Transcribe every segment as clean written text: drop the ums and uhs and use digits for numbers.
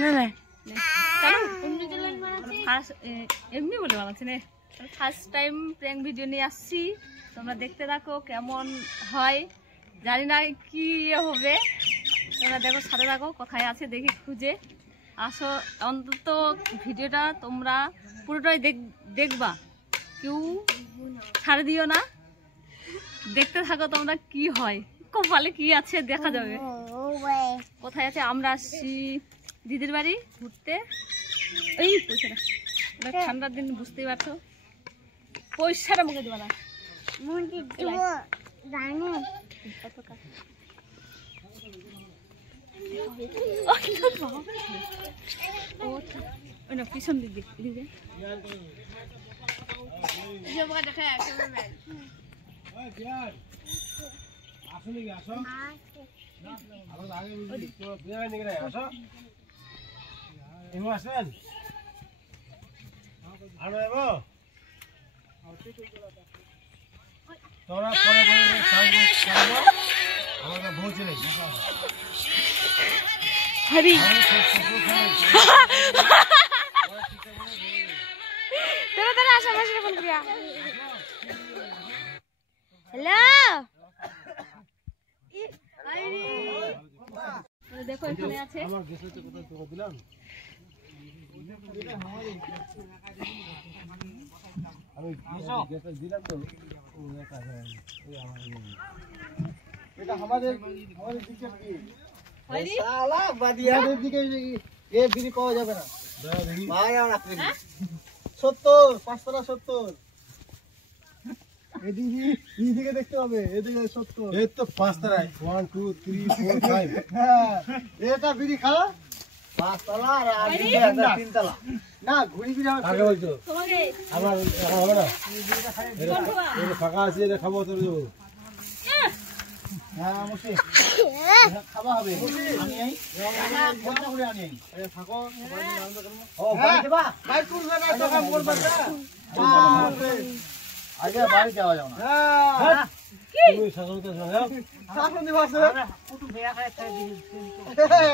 না না এমনি বলে বানাচ্ছি না, ফার্স্ট টাইম প্র্যাঙ্ক ভিডিও নিয়ে আসছি। তোমরা দেখতে থাকো কেমন হয়, জানি না কি হবে, তোমরা দেখো, সাথে থাকো। কোথায় আছে দেখি খুঁজে আসো, অন্তত ভিডিওটা তোমরা পুরোটাই দেখবা, কেউ ছাড় দিও না। দেখতে থাকো তোমরা কি হয়, কপালে কি আছে দেখা যাবে। কোথায় আছে, আমরা আসছি দিদির বাড়ি ঘুরতে। এই পয়সাটা, ঠান্ডার দিন বুঝতেই পারছো, পয়সাটা মুখে দেবো না। পিছন দিদি তোরা পরে আমাকে পৌঁছে হরি তোরা তোরা আসো বসে ফোন করিয়া। হ্যালো দেখো এখানে আছে। আমার গেছে কোথায় তো দিলাম আমি গেছে দিলাম তো এটা আমাদের দিকে কি শালা বাদিয়াদের দিকে এ বিড়ি পাওয়া যাবে না ভাই আর আপনি 70 5 70 এদিকে এইদিকে দেখতে হবে, এদিকে 70 এই তো 5 তারায় 1 2 3 4 5 হ্যাঁ এটা বিড়ি খাও 5 তলা আর আগে 3 তলা না ঘুরি বিড়ি আগে বলছো তোমাকে আমার হবে না এটা ফাঁকা আছে, এটা খাবো তো দেবো। হ্যাঁ মুশি খাওয়া হবে, আমি এই বন্ধ করে আনি এই থাকো সবাই আনন্দ করব। ও বাড়ি যাবা, বাড়ি করবে না তো কাম করবে না, আগে বাড়ি যাওয়া যাও না। হ্যাঁ কি তুমি শাসনতে যাও, শাসন দিবা আছে কুটু ভেয়া খায় খাই দিই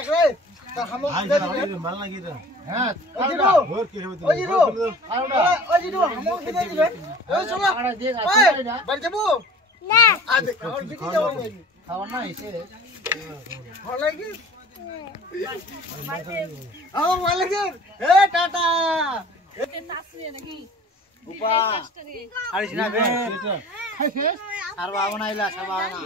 একরে তা হামো দে মাল লাগি রে। হ্যাঁ ওজিরো ওর কি হবে, ওজিরো আউডা ওজিরো হামো খেতে দিবে, ওই চলো আড়া দে না বাড়ি যাবো না আ দেখ আর দিকে যাও খাওয়া না এসে ভালো লাগে আমার ভালো লাগে। এ টাটা এতে নাচবে নাকি উপা আরে জিনা বে আর বাবা নাইলা সব বাবা না